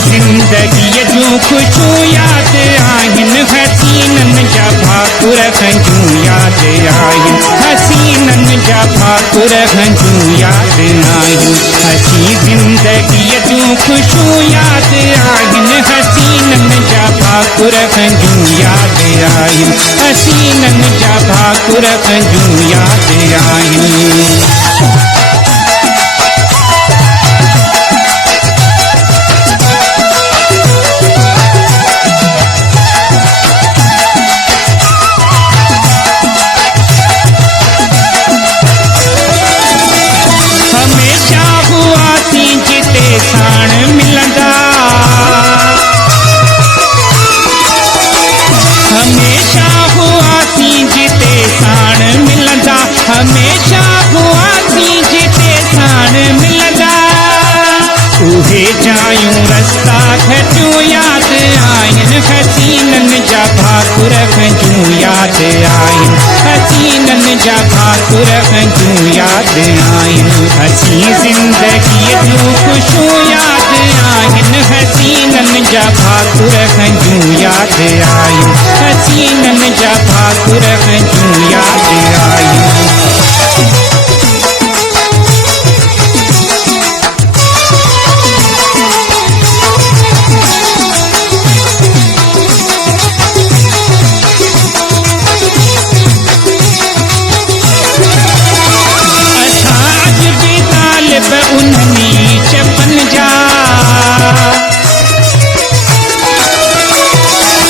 ज़िंदगी जूं ख़ुशियूं याद आहिन, हसीनन जा भाकुर गंजूं याद आहिन, हसीनन जा भाकुर गंजूं याद आहिन। हसी ज़िंदगी जूं ख़ुशियूं याद आहिन, हसीनन जा भाकुर गंजूं याद आहिन, हसीनन जा भाकुर गंजूं याद आहिन। साण मिलंदा, हमेशा हुआसीं जिते साण मिलंदा, हमेशा हुआसीं जिते साण मिलंदा। उहे जायूं रस्ता घटियूं याद आहिन, हसीनन जा भाकुर गंजूं याद आहिन, हसीनन जा भाकुर गंजूं याद आहिन। हसी ज़िंदगी जूं ख़ुशियूं याद आहिन, हसीनन जा भाकुर गंजूं याद आहिन, हसीनन जा भाकुर गंजूं याद आहिन। उन्हनी चपन जा,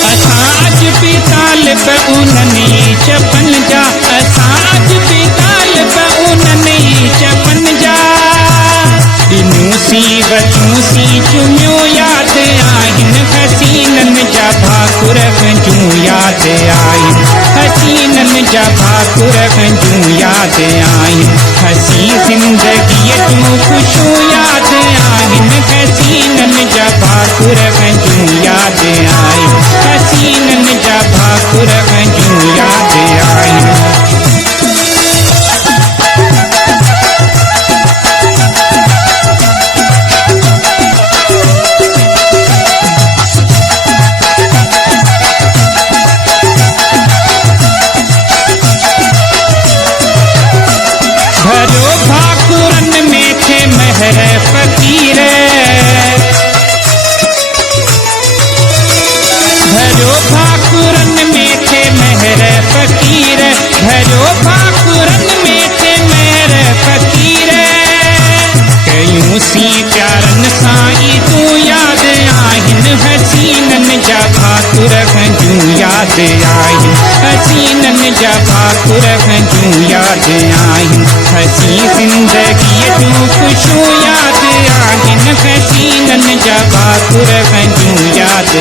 असां अज भी तालिब उन्हनी चपन जा, असां अज भी तालिब उन्हनी चपन जा। ॾिनियूं सी वठूं सी चुमियूं याद आहिन, हसीनन जा भाकुर गंजूं याद आहिन, हसीनन जा भाकुर गंजूं याद आहिन। हसी ज़िंदगी जूं ख़ुशियूं याद आहिन, हसीनन जा भाकुर गंजूं याद आहिन, हसीनन जा भाकुर गंजूं याद आहिन। भरो भाकुरन में थे महर फकीर, भरो भाकुरन में थे महर फकीर, भरो भाकुरन में थे महर फकीर। कयूं सी प्यारन सां तूं याद आहिन, हसीनन जा भाकुर गंजूं याद आहिन, हसीनन जा भाकुर गंजूं याद आहिन। हसी ज़िंदगी जूं ख़ुशियूं याद आहिन, हसीनन जा भाकुर गंजूं याद